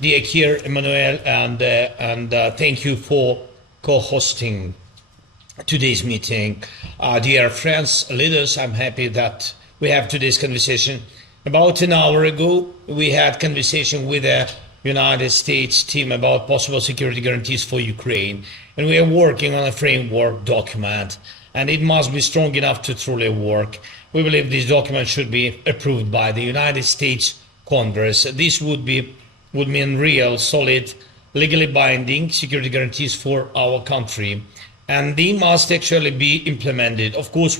Dear Kier, Emmanuel, and thank you for co-hosting today's meeting. Dear friends, leaders, I'm happy that we have today's conversation. About an hour ago, we had conversation with the United States team about possible security guarantees for Ukraine, and we are working on a framework document, and it must be strong enough to truly work. We believe this document should be approved by the United States Congress. This would mean real, solid, legally binding security guarantees for our country, and they must actually be implemented. Of course,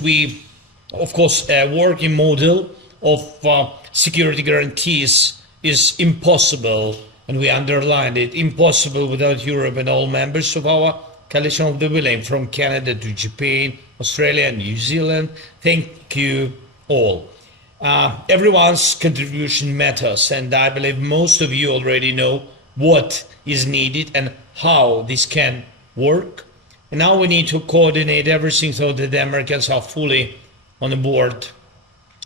a working model of security guarantees is impossible, and we underlined it, impossible without Europe and all members of our coalition of the willing, from Canada to Japan, Australia, and New Zealand. Thank you all. Everyone's contribution matters, and I believe most of you already know what is needed and how this can work. And now we need to coordinate everything so that the Americans are fully on board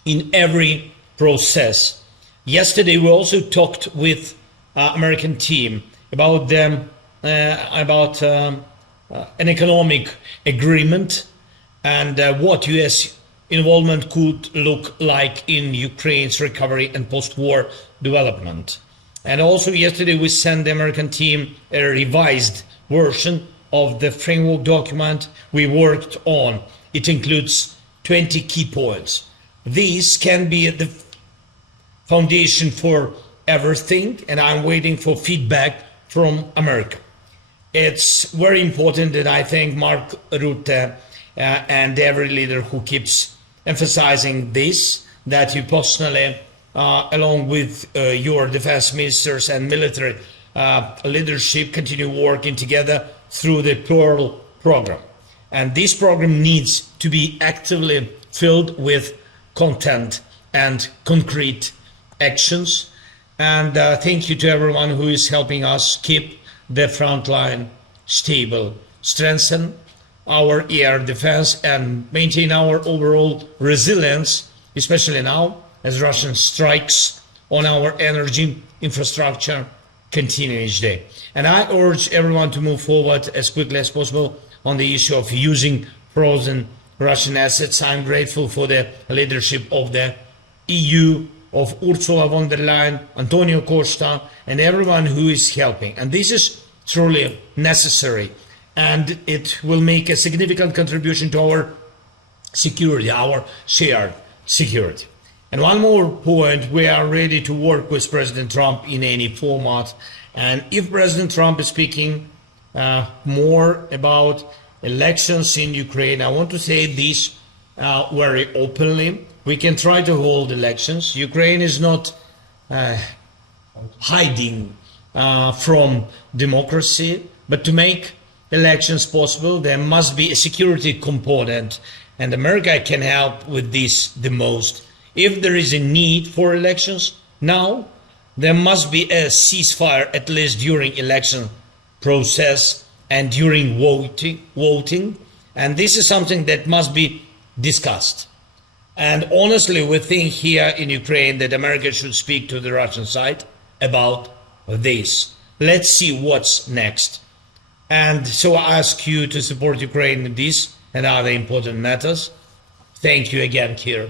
in every process. Yesterday we also talked with American team about an economic agreement and what U.S. involvement could look like in Ukraine's recovery and post-war development. And also yesterday we sent the American team a revised version of the framework document we worked on. It includes 20 key points. These can be the foundation for everything, and I'm waiting for feedback from America. It's very important, and I thank Mark Rutte and every leader who keeps emphasizing this, that you personally, along with your defense ministers and military leadership, continue working together through the Pearl program. And this program needs to be actively filled with content and concrete actions. And thank you to everyone who is helping us keep the front line stable, strengthen our air defense, and maintain our overall resilience, especially now as Russian strikes on our energy infrastructure continue each day. And I urge everyone to move forward as quickly as possible on the issue of using frozen Russian assets. I'm grateful for the leadership of the EU, of Ursula von der Leyen, Antonio Costa, and everyone who is helping. And this is truly necessary, and it will make a significant contribution to our security, our shared security. And one more point, we are ready to work with President Trump in any format. And if President Trump is speaking more about elections in Ukraine, I want to say this very openly. We can try to hold elections. Ukraine is not hiding from democracy, but to make elections possible, there must be a security component, and America can help with this the most. If there is a need for elections now, there must be a ceasefire at least during election process and during voting, and this is something that must be discussed. And honestly, we think here in Ukraine that America should speak to the Russian side about this. Let's see what's next. And so I ask you to support Ukraine in this and other important matters. Thank you again, Kier.